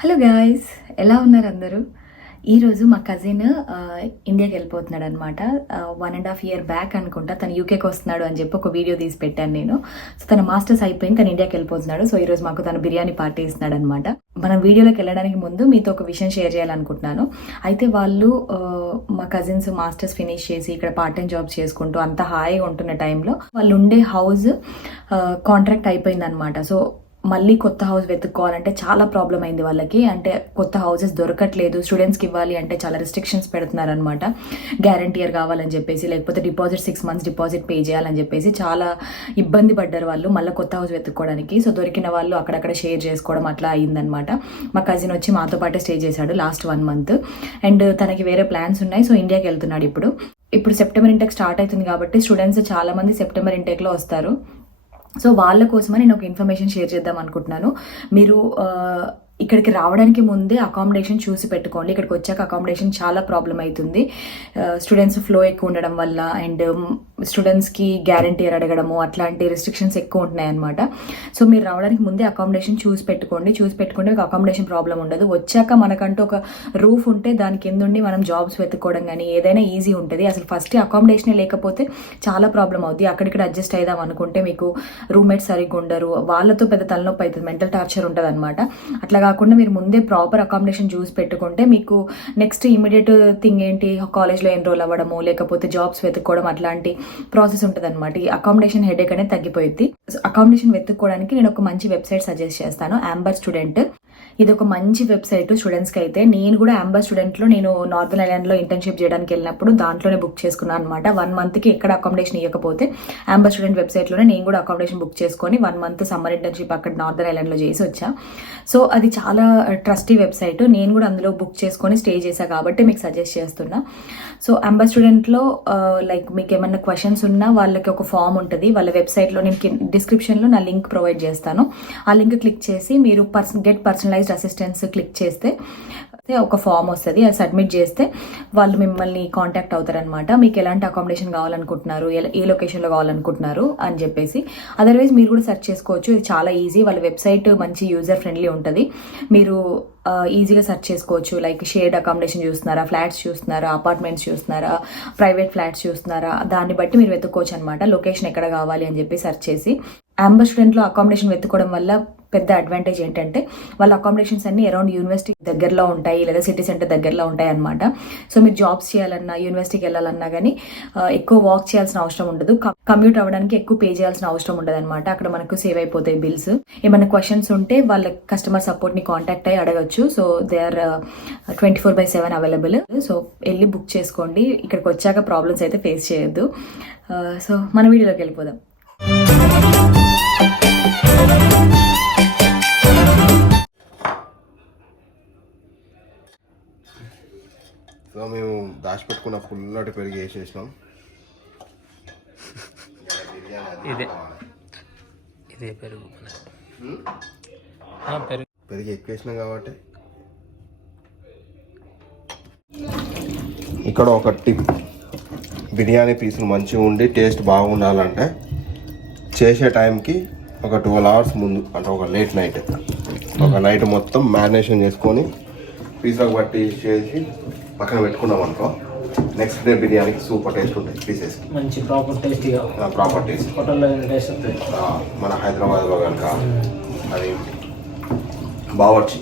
Hello guys, ఎలా ఉన్నారు అందరూ? ఈరోజు మా కజిన్ ఇండియాకి వెళ్ళిపోతున్నాడు అనమాట. 1.5 year బ్యాక్ అనుకుంటా తను యూకేకి వస్తున్నాడు అని చెప్పి ఒక వీడియో తీసి పెట్టాను నేను. సో తన మాస్టర్స్ అయిపోయింది, తను ఇండియాకి వెళ్ళిపోతున్నాడు. సో ఈరోజు మాకు తను బిర్యానీ పార్టీ ఇస్తున్నాడు అనమాట. మనం వీడియోలోకి వెళ్ళడానికి ముందు మీతో ఒక విషయం షేర్ చేయాలనుకుంటున్నాను. అయితే వాళ్ళు మా కజిన్స్ మాస్టర్స్ ఫినిష్ చేసి ఇక్కడ పార్ట్ టైం జాబ్ చేసుకుంటూ అంత హాయిగా ఉంటున్న టైంలో వాళ్ళు ఉండే హౌస్ కాంట్రాక్ట్ అయిపోయింది అనమాట. సో మళ్ళీ కొత్త హౌస్ వెతుక్కోవాలంటే చాలా ప్రాబ్లం అయింది వాళ్ళకి. అంటే కొత్త హౌసెస్ దొరకట్లేదు, స్టూడెంట్స్కి ఇవ్వాలి అంటే చాలా రిస్ట్రిక్షన్స్ పెడుతున్నారు అనమాట. గ్యారంటీయర్ కావాలని చెప్పేసి, లేకపోతే డిపాజిట్ 6 months డిపాజిట్ పే చేయాలని చెప్పేసి చాలా ఇబ్బంది పడ్డారు వాళ్ళు మళ్ళీ కొత్త హౌస్ వెతుక్కోవడానికి. సో దొరికిన వాళ్ళు అక్కడక్కడ షేర్ చేసుకోవడం అట్లా అయిందనమాట. మా కజిన్ వచ్చి మాతో పాటే స్టే చేశాడు లాస్ట్ 1 month. అండ్ తనకి వేరే ప్లాన్స్ ఉన్నాయి. సో ఇండియాకి వెళ్తున్నాడు. ఇప్పుడు సెప్టెంబర్ ఇంటెక్ స్టార్ట్ అవుతుంది కాబట్టి స్టూడెంట్స్ చాలా మంది సెప్టెంబర్ ఇంటెక్లో వస్తారు. సో వాళ్ళ కోసమని నేను ఒక ఇన్ఫర్మేషన్ షేర్ చేద్దాం అనుకుంటున్నాను. మీరు ఇక్కడికి రావడానికి ముందే అకామిడేషన్ చూసి పెట్టుకోండి. ఇక్కడికి వచ్చాక అకామిడేషన్ చాలా ప్రాబ్లం అవుతుంది. స్టూడెంట్స్ ఫ్లో ఎక్కువ ఉండడం వల్ల అండ్ స్టూడెంట్స్కి గ్యారంటీర్ అడగడము అట్లాంటి రిస్ట్రిక్షన్స్ ఎక్కువ ఉంటున్నాయి అనమాట. సో మీరు రావడానికి ముందే అకామిడేషన్ చూసి పెట్టుకుంటే మీకు అకామిడేషన్ ప్రాబ్లం ఉండదు. వచ్చాక మనకంటూ ఒక రూఫ్ ఉంటే దాని కింద ఉండి మనం జాబ్స్ వెతుక్కోవడం కానీ ఏదైనా ఈజీ ఉంటుంది. అసలు ఫస్ట్ అకామిడేషనే లేకపోతే చాలా ప్రాబ్లం అవుద్ది. అక్కడిక్కడ అడ్జస్ట్ అయిదాం అనుకుంటే మీకు రూమ్మేట్స్ సరిగ్గా ఉండరు, వాళ్ళతో పెద్ద తలనొప్పి అవుతుంది, మెంటల్ టార్చర్ ఉంటుంది అనమాట. అట్లా కాకుండా మీరు ముందే ప్రాపర్ అకామిడేషన్ చూసి పెట్టుకుంటే మీకు నెక్స్ట్ ఇమీడియట్ థింగ్ ఏంటి, కాలేజ్లో ఎన్రోల్ అవ్వడము లేకపోతే జాబ్స్ వెతుక్కోవడం అట్లాంటి ప్రాసెస్ ఉంటుంది అనమాట. ఈ అకామిడేషన్ హెడేక్ అనేది తగ్గిపోయింది. అకామిడేషన్ వెతుక్కోవడానికి నేను ఒక మంచి వెబ్సైట్ సజెస్ట్ చేస్తాను, అంబర్ స్టూడెంట్. ఇది ఒక మంచి వెబ్సైట్ స్టూడెంట్స్కి అయితే. నేను కూడా అంబర్ స్టూడెంట్లో నేను నార్థన్ ఐలాండ్లో ఇంటర్న్షిప్ చేయడానికి వెళ్ళినప్పుడు దాంట్లోనే బుక్ చేసుకున్నాను అనమాట. 1 monthకి ఎక్కడ అకామిడేషన్ ఇవ్వకపోతే అంబర్ స్టూడెంట్ వెబ్సైట్లోనే నేను కూడా అకామిడేషన్ బుక్ చేసుకొని 1 month సమ్మర్ ఇంటర్న్షిప్ అక్కడ నార్థన్ ఐలాండ్లో చేసి వచ్చా. సో అది చాలా ట్రస్టీ వెబ్సైట్. నేను కూడా అందులో బుక్ చేసుకొని స్టే చేశాను కాబట్టి మీకు సజెస్ట్ చేస్తున్నా. సో అంబర్ స్టూడెంట్లో లైక్ మీకు ఏమన్నా క్వశ్చన్స్ ఉన్నా వాళ్ళకి ఒక ఫామ్ ఉంటుంది వాళ్ళ వెబ్సైట్లో. నేను డిస్క్రిప్షన్లో నా లింక్ ప్రొవైడ్ చేస్తాను. ఆ లింక్ క్లిక్ చేసి మీరు గెట్ పర్సనలైజ్డ్ అసిస్టెన్స్ క్లిక్ చేస్తే ఒక ఫామ్ వస్తుంది. అది సబ్మిట్ చేస్తే వాళ్ళు మిమ్మల్ని కాంటాక్ట్ అవుతారనమాట. మీకు ఎలాంటి అకామిడేషన్ కావాలనుకుంటున్నారు, ఏ లొకేషన్లో కావాలనుకుంటున్నారు అని చెప్పేసి. అదర్వైజ్ మీరు కూడా సెర్చ్ చేసుకోవచ్చు. ఇది చాలా ఈజీ. వాళ్ళ వెబ్సైట్ మంచి యూజర్ ఫ్రెండ్లీ ఉంటుంది. మీరు ఈజీగా సెర్చ్ చేసుకోవచ్చు. లైక్ షేర్డ్ అకామిడేషన్ చూస్తున్నారా, ఫ్లాట్స్ చూస్తున్నారా, అపార్ట్మెంట్స్ చూస్తున్నారా, ప్రైవేట్ ఫ్లాట్స్ చూస్తున్నారా, దాన్ని బట్టి మీరు వెతుక్కోవచ్చు అనమాట. లొకేషన్ ఎక్కడ కావాలి అని చెప్పి సెర్చ్ చేసి. అంబర్ స్టూడెంట్లో అకామిడేషన్ వెతుక్కోవడం వల్ల పెద్ద అడ్వాంటేజ్ ఏంటంటే వాళ్ళ అకామిడేషన్స్ అన్ని అరౌండ్ యూనివర్సిటీ దగ్గరలో ఉంటాయి లేదా సిటీ సెంటర్ దగ్గరలో ఉంటాయి అనమాట. సో మీరు జాబ్స్ చేయాలన్నా యూనివర్సిటీకి వెళ్ళాలన్నా కానీ ఎక్కువ వాక్ చేయాల్సిన అవసరం ఉండదు. కమ్యూట్ అవ్వడానికి ఎక్కువ పే చేయాల్సిన అవసరం ఉండదు అనమాట. అక్కడ మనకు సేవ్ అయిపోతాయి బిల్స్. ఏమైనా క్వశ్చన్స్ ఉంటే వాళ్ళ కస్టమర్ సపోర్ట్ని కాంటాక్ట్ అయ్యి అడగచ్చు. So they are 24/7 available. So వెళ్ళి బుక్ చేసుకోండి. ఇక్కడికి వచ్చాక ప్రాబ్లమ్స్ అయితే ఫేస్ చేయొద్దు. సో మన వీడియోలోకి వెళ్ళిపోదాం. సో మేము దాచిపెట్టుకున్న పుల్లటి పెరుగు వేసేసినాం. ఇదే పెరుగు పెరుగు ఎక్కువ వేసినాం కాబట్టి. ఇక్కడ ఒక టిప్, బిర్యానీ పీసులు మంచిగా ఉండి టేస్ట్ బాగుండాలంటే చేసే టైంకి ఒక 12 hours ముందు, అంటే ఒక లేట్ నైట్, ఒక నైట్ మొత్తం మ్యారినేషన్ చేసుకొని పీసులకు బట్టి చేసి పక్కన పెట్టుకున్నాం అనుకో, నెక్స్ట్ డే బిర్యానీకి సూపర్ టేస్ట్ ఉంటుంది. పీసెస్ మంచి ప్రాపర్ టేస్ట్ హోటల్లో టేస్ట్ వస్తుంది. మన హైదరాబాద్లో కనుక అది బావర్చి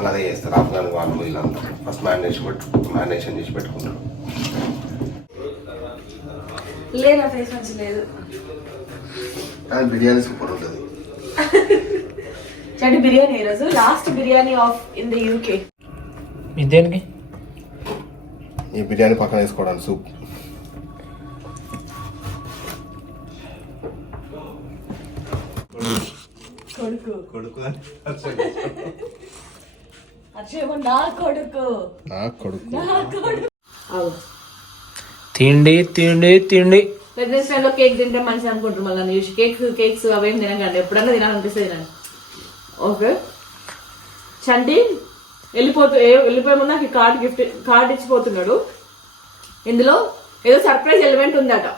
అలాగే చేస్తారు. ఆఫ్ఘన్ వాళ్ళు వీళ్ళంతా ఫస్ట్ మ్యారినేషన్ చేసి పెట్టుకుంటారు. కానీ బిర్యానీ సూపర్ ఉంటుంది. బిర్యానీ ఈరోజు last biryani of in the UK. దేనికి ఈ బిర్యానీ పక్కన వేసుకోవడానికి సూప్. తిండి తిండి తిండి. వెడ్నెస్డేలో కేక్ తింటే మంచి అనుకుంటారు. మళ్ళీ కేక్స్ అవేం తినకండి. ఎప్పుడన్నా తినాలనిపిస్తుంది తినండి. ఓకే చంటి వెళ్ళిపోయే ముందు నాకు కార్డ్ ఇచ్చిపోతున్నాడు. ఇందులో ఏదో సర్ప్రైజ్ ఎలిమెంట్ ఉందట.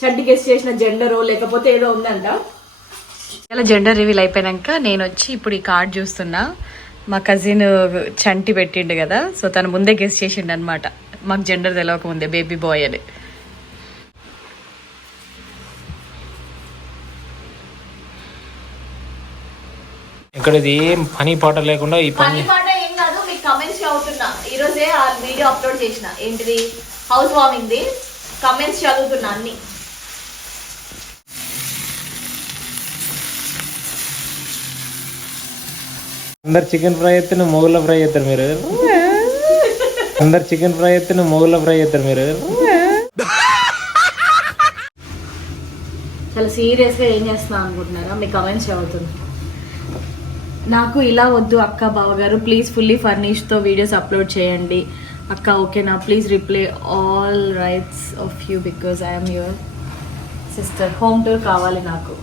చంటి గెస్ట్ చేసిన జెండరో లేకపోతే ఏదో ఉందంట. ఇలా జెండర్ రివీల్ అయిపోయాక నేను వచ్చి ఇప్పుడు ఈ కార్డ్ చూస్తున్నా. మా కజిన్ చంటి పెట్టిండు కదా, సో తను ముందే గెస్ట్ చేసిండు అనమాట, మాకు జెండర్ తెలియక ముందే బేబీ బాయ్ అని. ఇక్కడ ఇది ఏం పని పాట లేకుండా ఈ పని ఏం కాదు, మీకు కమెంట్స్ చదువుతున్నా. ఈ రోజే ఆ వీడియో అప్లోడ్ చేసిన, ఏంటిది హౌస్ వార్మింగ్ ది, కమెంట్స్ చదువుతున్నా అన్ని. అందరు చికెన్ ఫ్రై అయితే మొగుళ్ళ ఫ్రై చేస్తారు మీరు. అందరు చికెన్ ఫ్రై అయితే మొగుళ్ళ ఫ్రై చేస్తారు మీరు. చాలా సీరియస్గా ఏం చేస్తున్నా అనుకుంటున్నారా, మీ కమెంట్స్ చదువుతున్నా. నాకు ఇలా వద్దు అక్క, బావగారు ప్లీజ్ ఫుల్లీ ఫర్నిష్తో వీడియోస్ అప్లోడ్ చేయండి అక్క, ఓకేనా, please reply all rights of you because I'm your sister. Home tour కావాలి నాకు.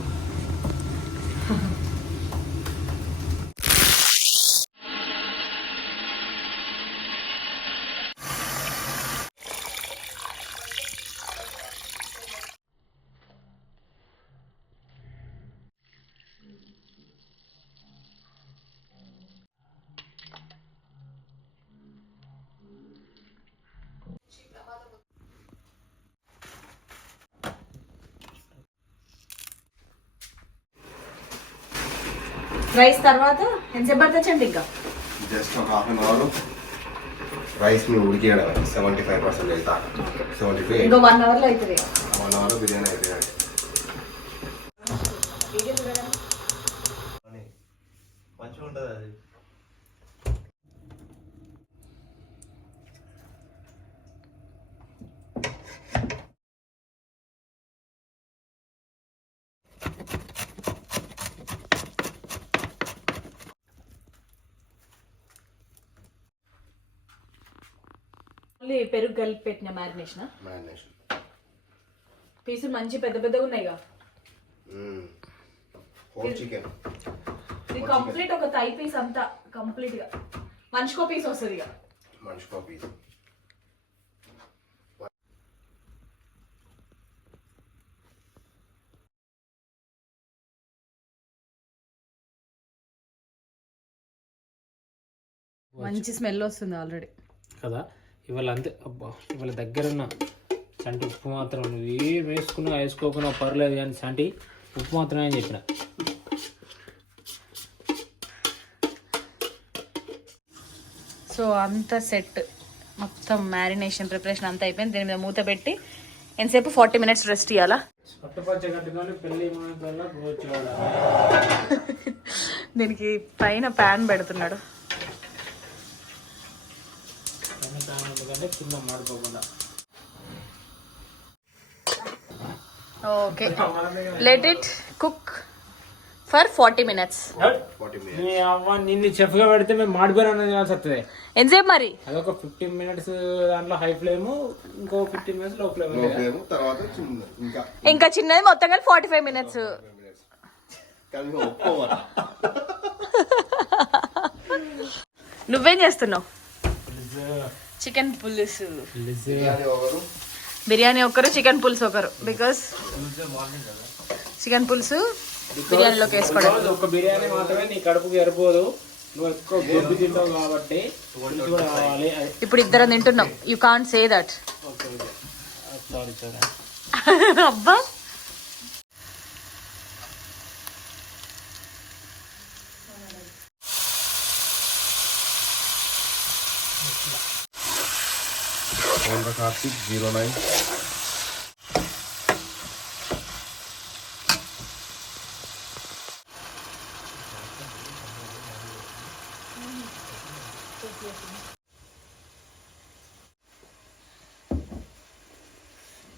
రైస్ తర్వాత ఎంతసేపు పడుతుంది ఇంకా? జస్ట్ ఒక హాఫ్ అన్ అవర్ రైస్ని ఉడికేయడం 75% అవుతా, 75 ఇంకో 1 అవర్లో అవుతుంది. 1 అవర్ బిర్యానీ అయితే మంచిగా ఉంటుంది అది. పెరుగు కలిపి పెట్టిన మ్యారినేషన్ పీసులు మంచి పెద్ద పెద్దగా ఉన్నాయిగా. హోల్ చికెన్ ఇది కంప్లీట్ ఒక థై పీస్ అంతా కంప్లీట్ గా మనిషికో పీస్ వస్తుంది ఇక. మనిషికో పీస్. మంచి స్మెల్ వస్తుంది ఆల్రెడీ కదా. ఇవాళ అంతే, అబ్బా ఇవాళ దగ్గర ఉన్న చంటి ఉప్పు మాత్రం నువ్వు ఏం వేసుకున్నా వేసుకోకుండా పర్లేదు కానీ చంటి ఉప్పు మాత్రమే అని చెప్పిన. సో అంత సెట్ మొత్తం మ్యారినేషన్ ప్రిపరేషన్ అంతా అయిపోయింది. దీని మీద మూత పెట్టి ఎంతసేపు 40 minutes రెస్ట్ ఇవ్వాలా. దీనికి పైన ప్యాన్ పెడుతున్నాడు. Okay, let it cook for 40 minutes. నిన్ను చెఫ్ గా పెడితే మేము మాడిపోయినా వస్తుంది. ఎంతసేపు మరి? అదొక 15 minutes దాంట్లో హై ఫ్లేమ్, ఇంకో 15 minutes లో ఫ్లేమ్, తర్వాత ఇంకా చిన్నది మొత్తం కలిపి 45 minutes. నువ్వేం చేస్తున్నావు? చికెన్ పులుసు. బిర్యానీ ఒకరు, చికెన్ పులుసు ఒకరు. బికాస్ చికెన్ పులుసు బిర్యానీలోకి వేసుకోవడం. ఒక బిర్యానీ మాత్రమే నీ కడుపుకి సరిపోదు, నువ్వు ఎక్కువ గొడ్డు తింటావు కాబట్టి కూడా కావాలి. ఇప్పుడు ఇద్దరం తింటున్నాం. You can't say that. Sorry sorry. అబ్బా Karthik 09.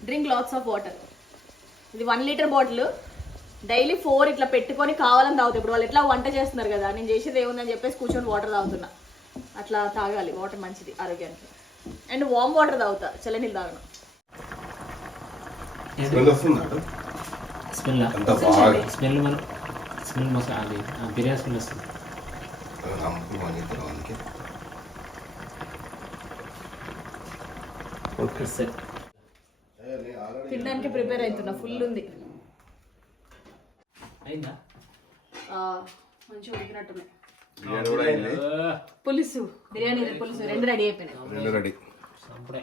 Drink lots of water. ఇది 1 liter బాటిల్. డైలీ 4 ఇట్లా పెట్టుకొని కావాలని తాగుతాయి. ఇప్పుడు వాళ్ళు ఎట్లా వంట చేస్తున్నారు కదా, నేను చేసేది ఏముందని చెప్పేసి కూర్చొని వాటర్ తాగుతున్నా. అట్లా తాగాలి, వాటర్ మంచిది ఆరోగ్యానికి. అండ్ వామ్ వాటర్ తాగుతా, చల్లనీళ్ళు తాగను. స్మెల్ మసాలా అది బిర్యానీ స్మెల్ వస్తుంది. తినడానికి ప్రిపేర్ అవుతున్నా. ఫుల్ ఉంది. అయిందా? మంచిగా ఉడికినట్టున్నాయి. బిర్యానీ కూడా అయింది, పులుసు బిర్యానీ పులుసు రెండు రెడీ అయిపోయినాయి. రెండు రెడీ. అప్పుడే